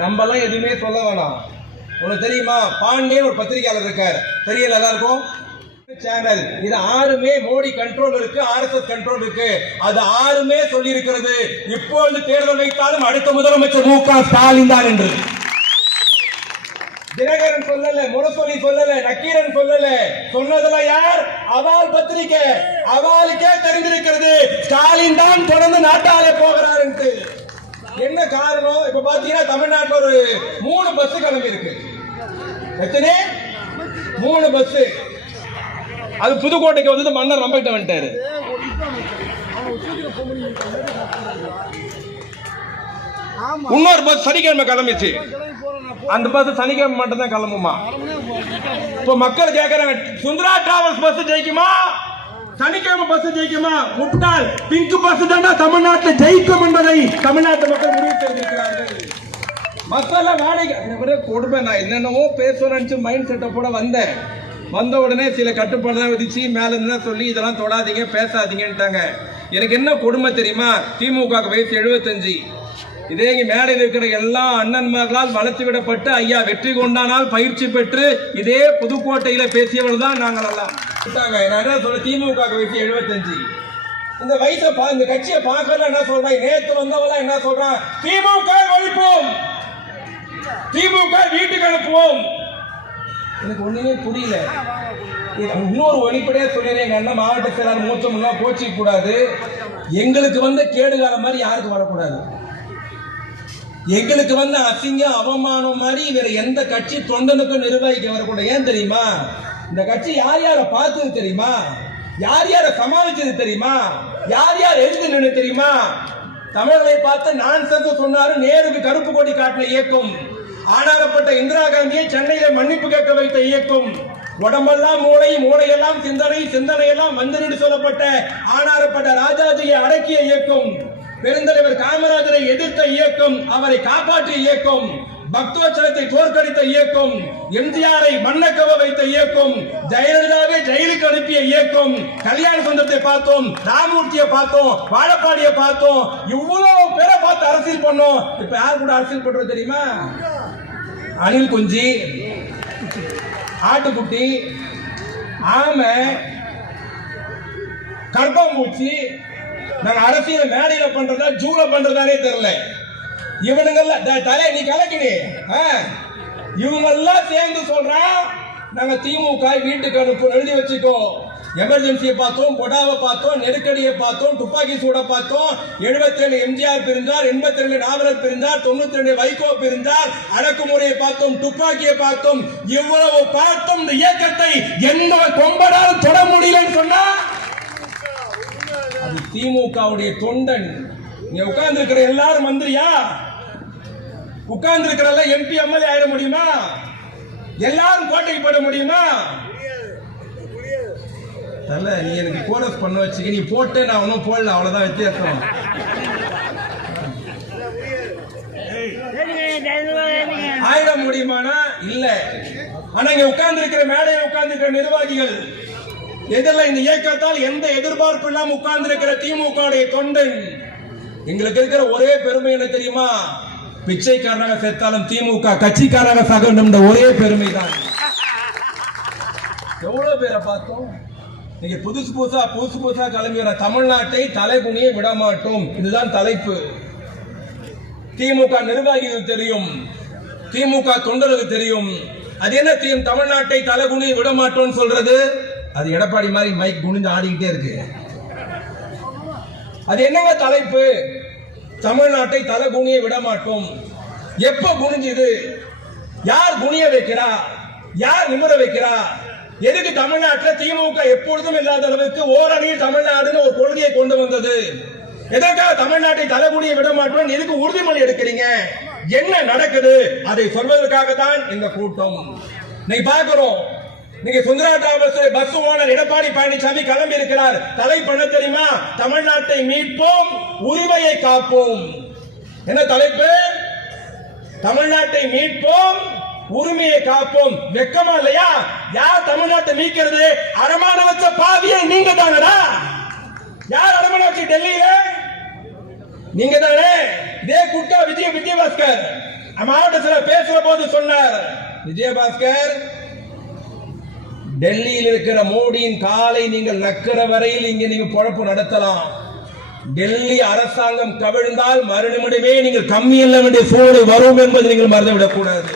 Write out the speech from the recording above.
நம்ம எல்லாம் எதுவுமே சொல்ல வேணாம். உனக்கு தெரியுமா, பாண்டியன் ஒரு பத்திரிகையாளர் இருக்கார், தெரியல எல்லாருக்கும். சேனல் இது 6மே மோடி கண்ட்ரோல் இருக்கு, RSS கண்ட்ரோல் இருக்கு. அது 6மே சொல்லி இருக்கிறது. இப்பொழுது தேர்தல் வைத்தாலும் அடுத்த முதலமைச்சர் மு.க. ஸ்டாலின் தான் என்று. தினகரன் சொல்லல, முரசொலி சொல்லல, நக்கீரன் சொல்லல. சொன்னதெல்லாம் யார்? அவால் பத்திரிகை. அவாலுக்கே தெரிந்திருக்கிறது ஸ்டாலின் தான் தொடர்ந்து நாட்டாலே போகிறார் என்று. என்ன காரணம்? இப்ப பாத்தீங்கன்னா தமிழ்நாட்டில் ஒரு 3 பஸ் கிளம்பி இருக்கு. எத்தனை? 3 பஸ். அது புதுக்கோட்டைக்கு வந்து மன்னர் நம்பிட்டு வந்துட்டாரு. இன்னொரு பஸ் சனிக்கிழமை கிளம்பிச்சு. அந்த பஸ் சனிக்கிழமை மட்டும் தான் கிளம்புமா? இப்ப மக்கள் கேட்கறாங்க, சுந்தரா டிராவல்ஸ் பஸ் ஜெயிக்குமா, சனிக்கிழமை பஸ் ஜெயிக்குமா? முட்டாள், பிங்க் பஸ் தான் தமிழ்நாட்டில் ஜெயிக்கும் என்பதை தமிழ்நாட்டு மக்கள் முடிவு செய்திருக்கிறார்கள். மக்கள் வாடகை கொடுப்பேன். நான் என்னென்னவோ பேசுறேன்னு மைண்ட் செட்டை கூட வந்த உடனே சில கட்டுப்பாடுலாம் விதிச்சு மேல இருந்தா சொல்லி இதெல்லாம் தொடாதீங்க பேசாதீங்கன்ட்டாங்க. எனக்கு என்ன கொடுமை தெரியுமா? திமுக வயசு 75. இதே மேடையில் இருக்கிற எல்லா அண்ணன்மார்களால் வளர்த்து விடப்பட்டு ஐயா வெற்றி கொண்டானால் பயிற்சி பெற்று இதே புதுக்கோட்டையில பேசியவர்கள் தான் நாங்கள் எல்லாம். நான் என்ன சொல்ல, திமுக வயசு 75. இந்த வயசை இந்த கட்சியை பார்க்கல என்ன சொல்றேன், நேற்று வந்தவெல்லாம் என்ன சொல்றான், திமுக ஒழிப்போம், திமுக வீட்டுக்கு அனுப்புவோம். எனக்கு ஒண்ணுமே புரியல. இன்னொரு வெளிப்படையா சொல்லிடுறேன், எங்க அண்ணன் மாவட்ட செயலாளர் மூச்சம் கோச்சிக்க கூடாது. எங்களுக்கு வந்த கேடுகால மாதிரி யாருக்கு வரக்கூடாது. எங்களுக்கு வந்த அசிங்க அவமானம் மாதிரி வேற எந்த கட்சி தொண்டனுக்கும் நிர்வகிக்க வரக்கூடாது. ஏன் தெரியுமா? இந்த கட்சி யார் யாரை பார்த்தது தெரியுமா, யார் யாரை சமாளிச்சது தெரியுமா, யார் யார் எழுந்து நின்று தெரியுமா? தமிழர்களை பார்த்து நான் சொன்னாரு, நேருக்கு கருப்பு கொடி காட்டின இயக்கம், ஆனாரப்பட்ட இந்திரா காந்தியை சென்னையில மன்னிப்பு கேட்க வைத்த இயக்கம், உடம்பெல்லாம் மூளை, மூளையெல்லாம் சிந்தனை, சிந்தனையெல்லாம் மந்திரிடு சொல்லப்பட்ட ஆனாரப்பட்ட ராஜாஜியை அடக்கிய இயக்கம், பெருந்தலைவர் காமராஜரை எதிர்த்த இயக்கம், அவரை காப்பாற்றிய இயக்கம், பக்தோச்சலத்தை தோற்கடித்த இயக்கம், எம்ஜிஆரை மண்ணக்கவ வைத்த இயக்கம், ஜெயலலிதாவை ஜெயிலுக்கு அனுப்பிய இயக்கம், கல்யாண சுந்தரத்தை பார்த்தோம், ராமூர்த்தியை பார்த்தோம், வாழப்பாடியை பார்த்தோம், இவ்வளவு பேரை பார்த்து அரசியல் பண்ணோம். இப்ப யார் கூட அரசியல் பண்றது தெரியுமா? அணில் குஞ்சி, ஆட்டுக்குட்டி, ஆமை, கர்ப்பம்பூச்சி. நாங்க அரசியல் மேடையில பண்றதா ஜூல பண்றதானே தெரியல. இவனுங்கெல்லாம் தலை நீ கலக்கினே, இவங்கெல்லாம் சேர்ந்து சொல்றான் நாங்க திமுக வீட்டுக்கு அனுப்ப எழுதி வச்சுக்கோ. எமர்ஜென்சியை பார்த்தோம், கொடாவை பார்த்தோம், நெருக்கடியை பார்த்தோம், துப்பாக்கி சூட பார்த்தோம். 77 எம்ஜிஆர் பிரிந்தார், 82 நாவலர் பிரிந்தார், 92 வைகோ பிரிந்தார், அடக்குமுறையை பார்த்தோம், துப்பாக்கியை பார்த்தோம். இவ்வளவு பார்த்தோம். இந்த இயக்கத்தை எந்த கொம்படால் தொட முடியலன்னு சொன்னா அது திமுகவுடைய தொண்டன். நீ உட்கார்ந்து இருக்கிற எல்லாரும் மந்திரியா? உட்கார்ந்து இருக்கிற MP MLA ஆயிட முடியுமா? எல்லாரும் கோட்டைக்கு போட முடியுமா? நீ எனக்கு கோரஸ் பண்ண வச்சுக்க, நீ போட்டு நான் ஒன்னும் போடல, அவ்வளவுதான் வித்தியாசம். ஆயிட முடியுமானா இல்ல. ஆனா இங்க உட்கார்ந்து இருக்கிற மேடையில் உட்கார்ந்து இருக்கிற நிர்வாகிகள் எதிரில் இந்த இயக்கத்தால் எந்த எதிர்பார்ப்பு இல்லாம உட்கார்ந்து இருக்கிற திமுக தொண்டன். எங்களுக்கு இருக்கிற ஒரே பெருமை என்ன தெரியுமா? பிச்சைக்காரனாக செத்தாலும் திமுக கட்சிக்காரனாக சாக வேண்டும், ஒரே பெருமை தான். எவ்வளவு பேரை பார்த்தோம். நீங்க புதுசு புதுசா கிளம்பி வர தமிழ்நாட்டை தலைகுனிய விட மாட்டோம், இதுதான் தலைப்பு. திமுக நிர்வாகிகள் தெரியும், திமுக தொண்டர்களுக்கு தெரியும். அது என்ன தமிழ்நாட்டை தலைகுனிய விட மாட்டோம் சொல்றது? அது எடப்பாடி மாதிரி மைக் குனிஞ்சு ஆடிக்கிட்டே இருக்கு. அது என்னங்க தலைப்பு? தமிழ்நாட்டை தலைகுனிய விட மாட்டோம். எப்ப குனிஞ்சுது? யார் குனிய வைக்கிறா? யார் நிமிர வைக்கிறா? எதுக்கு தமிழ்நாட்டில் திமுக எப்பொழுதும் இல்லாத அளவுக்கு ஓரணியில் தமிழ்நாடுன்னு ஒரு கொள்கையை கொண்டு வந்தது? எதற்காக தமிழ்நாட்டை தலைகுனிய விட மாட்டோம்? எதுக்கு உறுதிமொழி எடுக்கிறீங்க? என்ன நடக்குது? அதை சொல்வதற்காக தான் இந்த கூட்டம். நீங்க பாக்குறோம், நீங்க Sundara travels bus owner Edappadi Palaniswami கிளம்பி இருக்கிறார். தலைப்பு தெரியுமா? தமிழ்நாட்டை மீட்போம், உரிமையை காப்போம். என்ன தலைப்பு? தமிழ்நாட்டை மீட்போம், உரிமையை காப்போம். வெக்கமா இல்லையா? யார் தமிழ்நாட்டை மீட்கிறது? அடமான வச்ச பாவியை நீங்க தானடா. யார் அடமான வச்சு? டெல்லியில நீங்க தானே. இதே குட்டா விஜயபாஸ்கர் மாவட்டத்தில் பேசுற போது சொன்னார் விஜயபாஸ்கர், டெல்லியில் இருக்கிற மோடியின் காலை நீங்கள் நக்கிற வரையில் இங்கே நீங்க பொழப்பு நடத்தலாம். டெல்லி அரசாங்கம் கவிழ்ந்தால் மறுநிமிடமே நீங்கள் கம்மி இல்ல வேண்டிய சூழ்நிலை வரும் என்பதை நீங்கள் மறந்துவிடக் கூடாது.